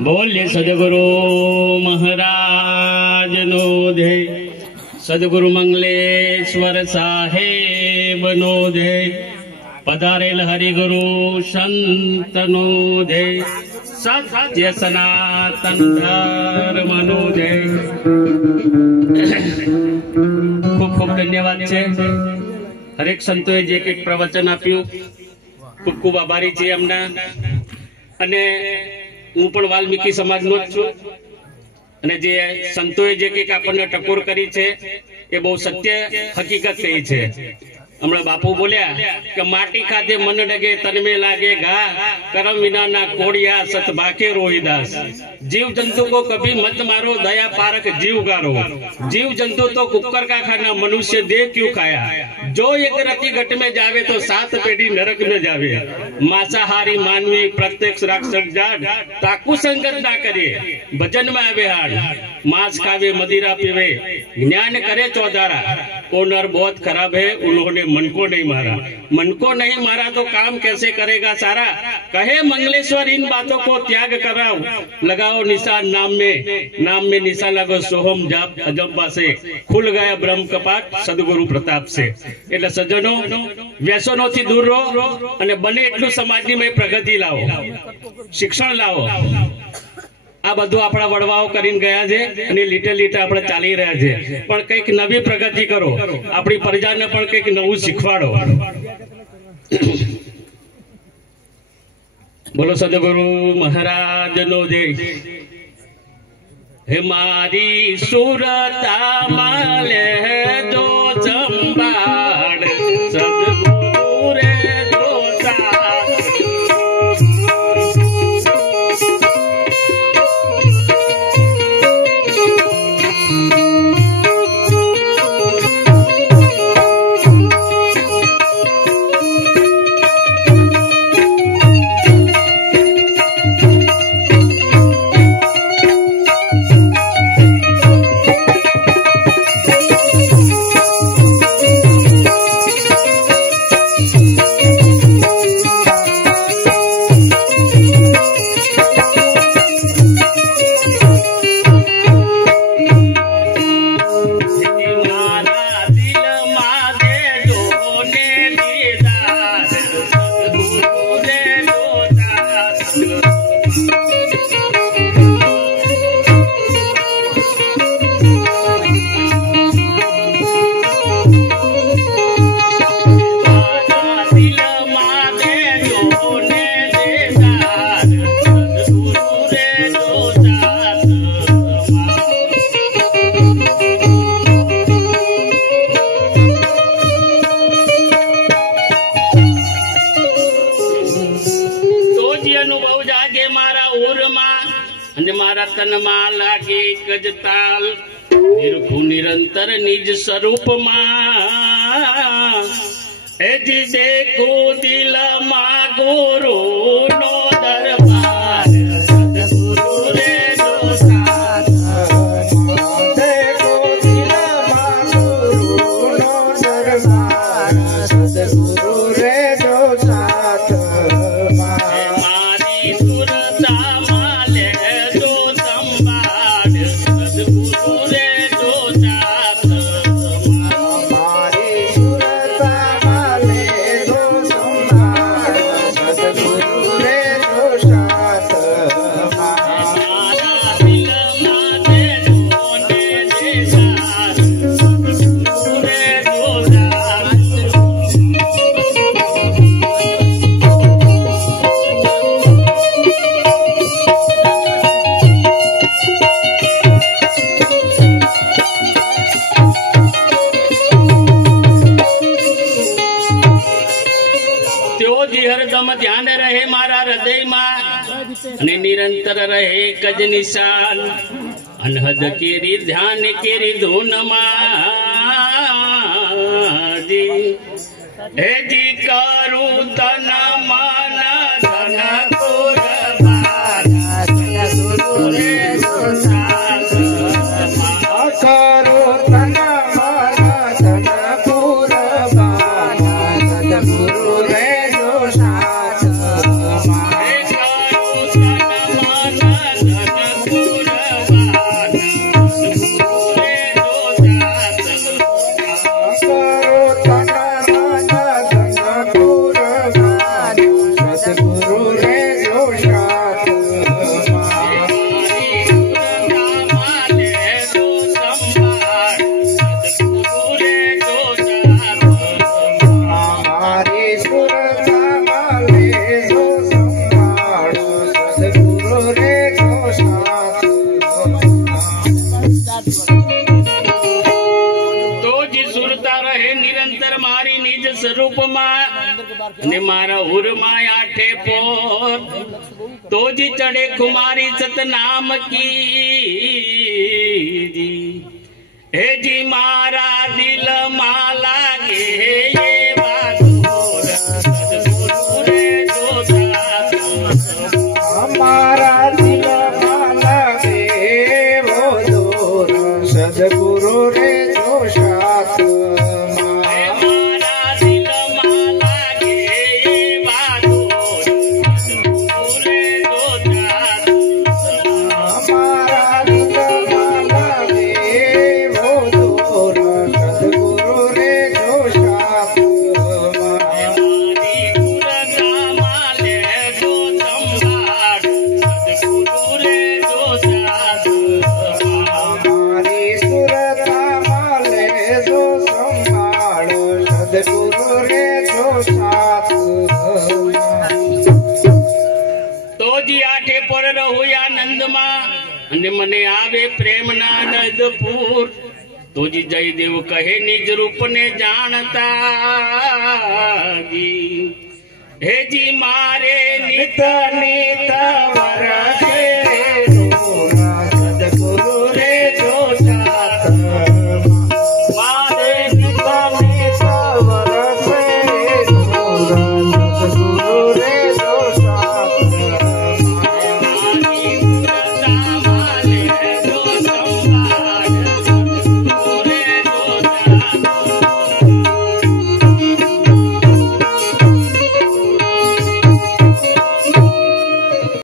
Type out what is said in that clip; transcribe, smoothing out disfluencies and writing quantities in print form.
बोले सदगुरु महाराज नो जय। सदगुरु मंगलेश्वर साहेब नो जय। पधारेल हरिगुरु संत नो जय। सत्य सनातन धर्म नो जय। खूब खूब धन्यवाद छे। हरेक संतोए जे कंईक प्रवचन आप्युं खूब खूब आभारी छे एमना। अने हूँ पण वाल्मीकि समाजनो ज छुं अने जे संतोए जे कंईक आपणने टकोर करी छे ए बहु सत्य हकीकत कही छे। हमणां बापू बोल्या कि माटी खाते मन डगे तन में लागे घा, करम विना ना कोड़िया सत बाके रोहिदास। जीव जंतु को कभी मत मारो, दया पारक जीव गारो। जीव जंतु तो कुकर का खाना, मनुष्य देह क्यों खाया। जो एक रति घट में जावे तो 7 पेढ़ी नरक में जावे। मांसाहारी मानवी प्रत्यक्ष राक्षस जाट, ताकू संगत ना करे भजन में आवे हाड। मांस खावे मदिरा पीवे, ज्ञान करे चौधारा। वो नर बहुत खराब है, उन्होंने मन को नहीं मारा। मन को नहीं मारा तो काम कैसे करेगा सारा। कहे मंगलेश्वर इन बातों को त्याग कराओ, लगाओ निशान नाम में निशान लगो। सोहम जाप अजंबा से खुल गया ब्रह्म कपाट सदगुरु प्रताप से। એટલે સજ્જનો વ્યસનોથી દૂર રહો અને બને એટલું સમાજની મેં પ્રગતિ લાવો, શિક્ષણ લાવો। આ બધું આપણા વડવાઓ કરીને ગયા છે અને લીટે લીટે આપણે ચાલી રહ્યા છે, પણ કંઈક નવી પ્રગતિ કરો, આપણી પ્રજાને પણ કંઈક નવું શીખવાડો। બોલો સદગુરુ મહારાજનો જય। હે મારી સુરતા માલે જો સંભાળ સદગુરુ રે निरंतर निज स्वरूप जी देखो दिल मा गुरु नो दरबार सदगुरु रे दो साथ। देखो दिल मा गुरु नो दरबार सदगुरु रे दो साथ। मारी सुरता माले दो संभाल सदगुरु रे दो साथ। मारी सुरता माले दो संभाल सदगुरु रे दो साथ। मारा दिल माने दोने दे साथ सदगुरु रे दो साथ। हरदम ध्यान रहे मारा हृदय में निरंतर रहे कज निशान। अनहद केरी ध्यान केरी धुन जी हे जी करू तन मन धन कुर्बान सदगुरु रे दो साथ। करू तन मन धन कुर्बान सदगुरु रे दो साथ। करू तन मन સ્વરૂપમાં ને મારા ઉરમાં આઠે પોર તો જી ચડે કુમારી સતનામ કી હે જી મારા દિલ માં લાગે हमारा दिल माला रे वो दूर सदगुरु रे जो साथ हमारा दिल माला गे बादूर सदगुरु रे जो साथ हमारा दिल माला रे वो दूर सदगुरु रे जो साथ તો જી આઠે પર રહું આનંદમાં અને મને આવે પ્રેમના નદપુર તો જી જયદેવ કહે નિજ રૂપને જાણતા જી હે જી મારે નિત નિત વરસે સદગુરુ રે જો સાથ મારે નિત નિત વરસે સદગુરુ રે જો